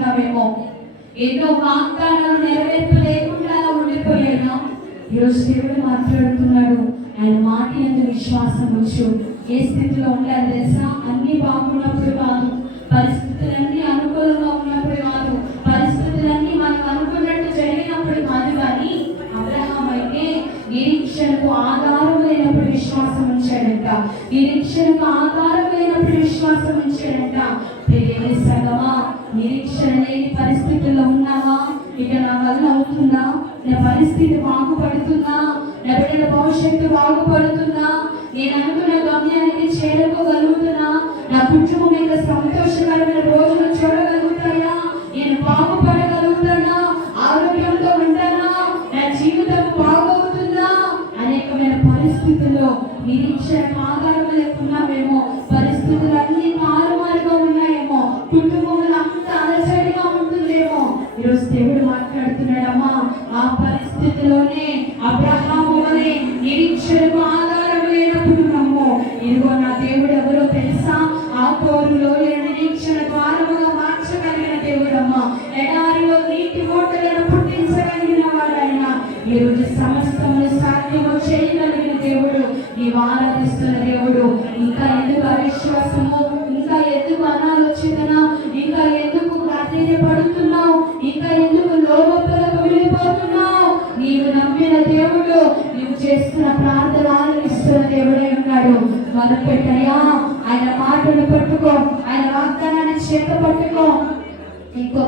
ఉంటున్నామేమో ఎన్నో వాగ్దానాలు నెరవేర్పు లేకుండా ఉండిపోయాను. ఈరోజు దేవుడు మాట్లాడుతున్నాడు. ఆయన మాట ఎందుకు విశ్వాసం వచ్చు ఏ స్థితిలో ఉండాలి తెలుసా? అన్ని బాగున్నప్పుడు కాదు పరిస్థితులన్నీ అనుకూలంగా ఉన్నప్పుడు కాదు పరిస్థితులన్నీ మనం అనుకున్నట్టు జరిగినప్పుడు కాదు కానీ అబ్రహాం అయితే నిరీక్షణకు ఆధారం లేనప్పుడు విశ్వాసం ఉంచాడంట. నిరీక్షణకు ఆధారం చెట్టు బాగుపడుతున్నా. నేను అనుకున్న గమ్యానికి చేరుకోగల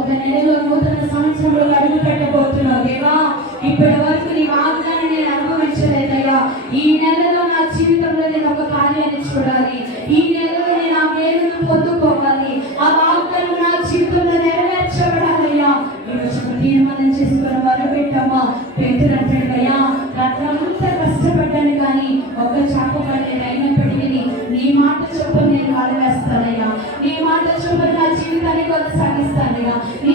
ఒక నెలలో నూతన సంవత్సరంలో అడుగు పెట్టబోతున్నావు. దేవా ఇప్పటి వరకు నీ వాగ్దానం నేను అనుభవించలేదయ్యా ఈ నెలలో Yeah.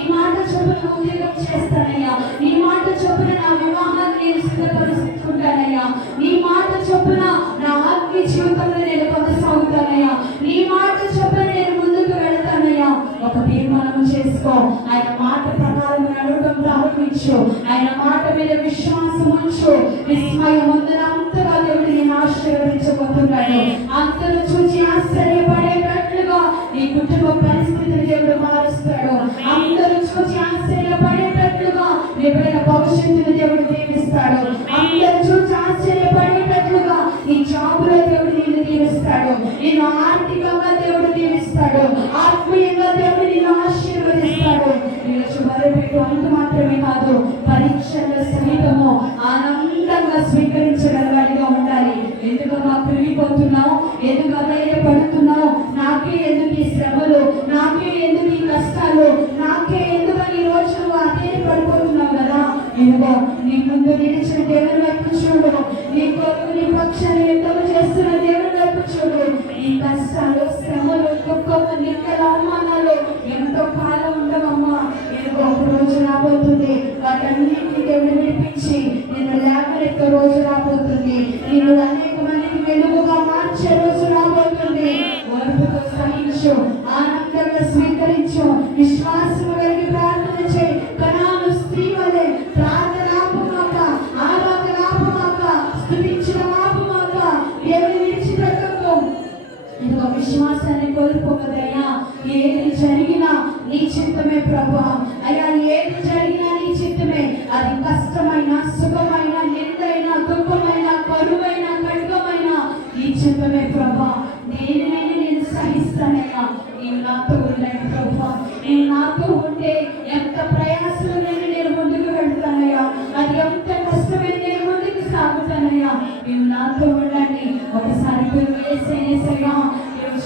నేను నాతో ఉండలేదు ప్రభా నేను నాతో ఉంటే ఎంత ప్రయాసమైన నేను ముందుకు వెళ్తానయ్యా అది ఎంత కష్టమైన నేను ముందుకు సాగుతానయ్యా నేను నాతో ఉండండి ఒకసారి వేసేసేగా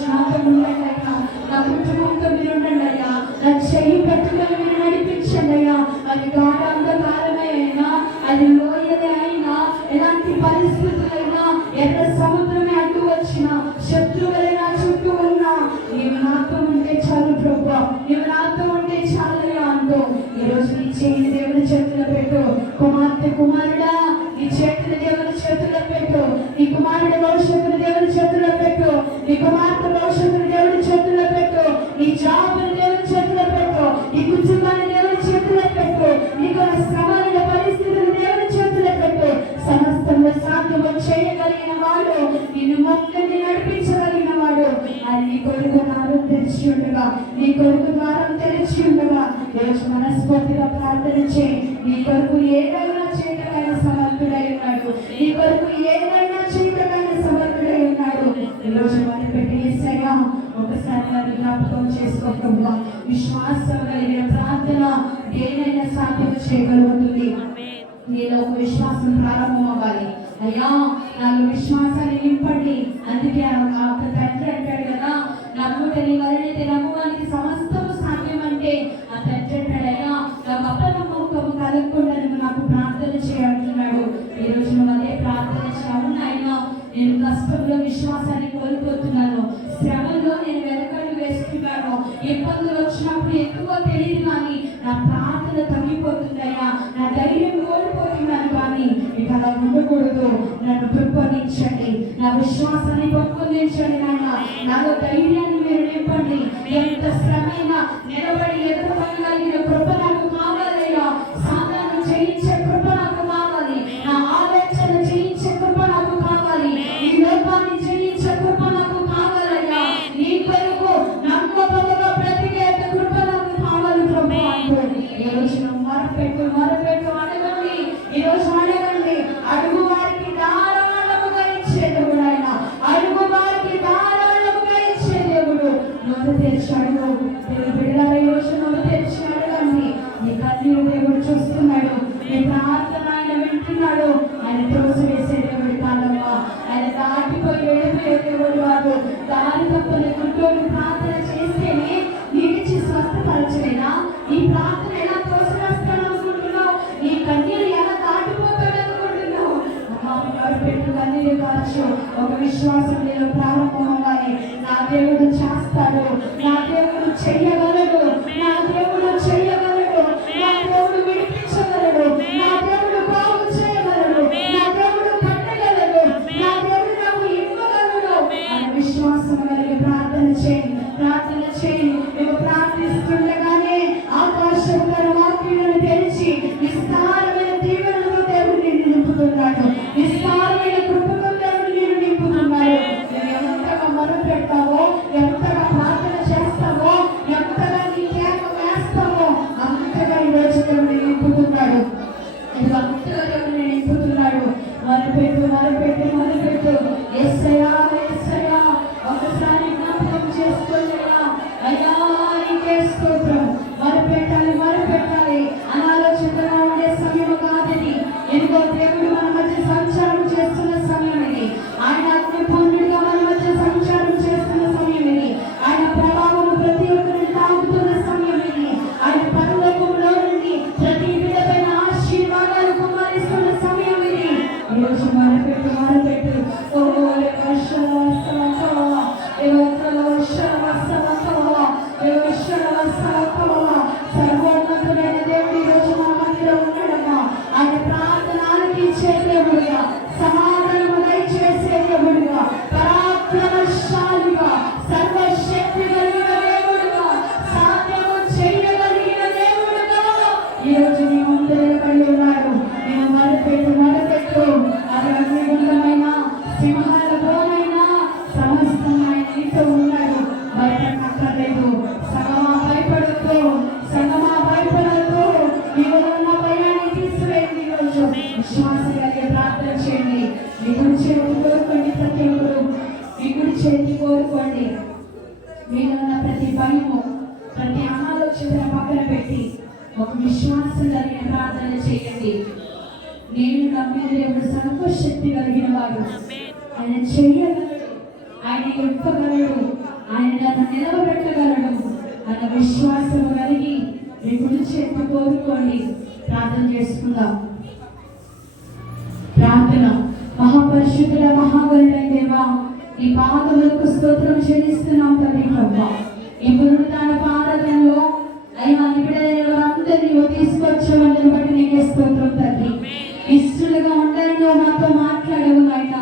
నాతో ఉండండి అయ్యా నా కుటుంబంతో మీరు ఉండండి అయ్యా నా చెయ్యి పట్టుకొని ద్వారం తెరిచి ఉండగా ఈరోజు మనస్ఫూర్తిగా ప్రార్థన చేయి. నీ కొరకు ఏదైనా చేయటమైన సమర్థుడై ఉన్నాడు. నీ కొరకు ఏదైనా చేయటమైన సమర్థుడై ఉన్నాడు. ఈరోజు వారిని పెట్టి ఏసయ్యా ఒకసారి నన్ను జ్ఞాపకం చేసుకోకుండా విశ్వాసం కలిగిన ప్రార్థన ఏదైనా సాధ్యం చేయగలుగుతుంది. నేను ఒక విశ్వాసం ప్రారంభం అవ్వాలి అయ్యా నాకు విశ్వాసాన్ని నింపండి. అందుకే ఆ ఒక తండ్రి అంటాడు కదా నమ్ముటని వలనైతే నమ్మువానికి విశ్వాసాన్ని కోల్పోతున్నాను. శ్రమలో నేను వెనకడు వేస్తున్నాను ఇబ్బందులు వచ్చినప్పుడు ఎక్కువ తెలియదు కానీ నా ప్రార్థన తగ్గిపోతుందయ్యా. నా ధైర్యం కోల్పోతున్నాను కానీ ఇక అలా ఉండకూడదు. నన్ను పెంపొందించండి. నా విశ్వాసాన్ని పెంపొందించండి నాన్న నాలో ధైర్యాన్ని మీరు నింపండి. ఎంత శ్రమ అమ్మా కావచ్చు ఒక విశ్వాసం నేను ప్రారంభం నా దేవుడు చేస్తాడు. నా దేవుడు చెయ్యగలడు నా దేవుడు శక్తి కలిగిన వాడు. ఆయన చెయ్యగలడు ఆయన ఎక్కగలడు ఆయన నన్ను నిలవబెట్టగలడు అన్న విశ్వాసం కలిగి మీ గుడి చేతి కోరుకోండి. ప్రార్థన చేసుకుందాం. ప్రార్థన. మహాపరిశుద్ధుల మహాగరుడైన దేవా ఈ పాదములకు స్తోత్రం చెల్లిస్తున్నాం తండ్రి ప్రభా. ఈ పునరుద్ధాన పాదకంలో అయ్యా నిబిడైన వారందరినీ నువ్వు తీసుకొచ్చామని బట్టి నీకే స్తోత్రం తండ్రి. ఇష్టలుగా ఉండాలని నువ్వు మాతో మాట్లాడవు నాయన.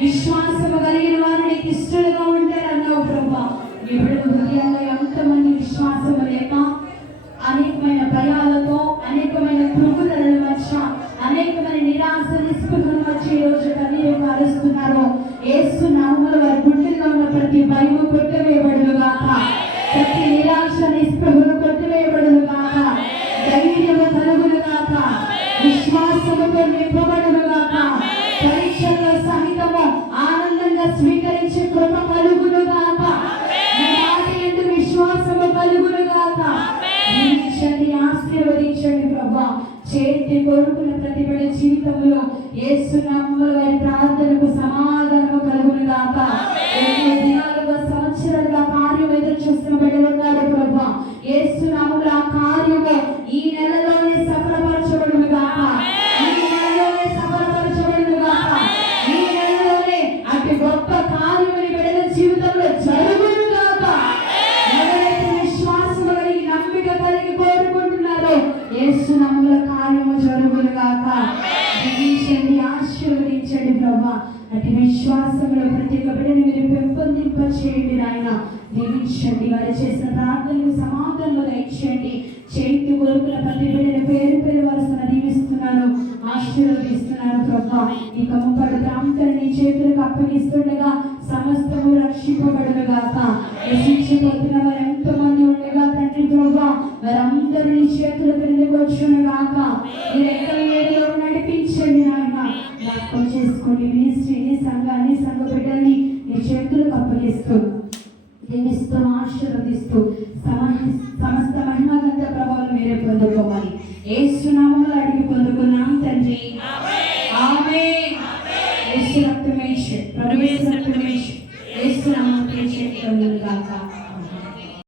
విశ్వాసము కలిగిన వారు నీకు ఇష్టలుగా ఉంటారు అన్నావు ప్రభా. ఇప్పుడు హృదయాల్లో ఎంతమంది విశ్వాసం లేక అనేకమైన భయాలతో అనేకమైన కృపుదల మధ్య అనేకమైన నిరాశ నిస్పృహల మధ్య ఈ రోజు కన్నీరు కారుస్తున్నారో. ఏసు నామముల వారి గుండెల్లో ఉన్న ప్రతి భయము కొట్టవేయబడుగాక ఆశీర్వదించండి ప్రభా. చేతి కొడుకుల ప్రతిబడి జీవితంలో ఏసునామంలో వారి ప్రార్థనకు సమాధానము కలుగుని గాక. సంవత్సరాలుగా కార్యం ఎదురు చూస్తున్న బిడ్డలున్నారు ప్రభా. ఏసునామంలో ఆ కార్యం నీ కమ్మ పడు ప్రాముఖ్యత నీ చేతులకు అప్పగిస్తుండగా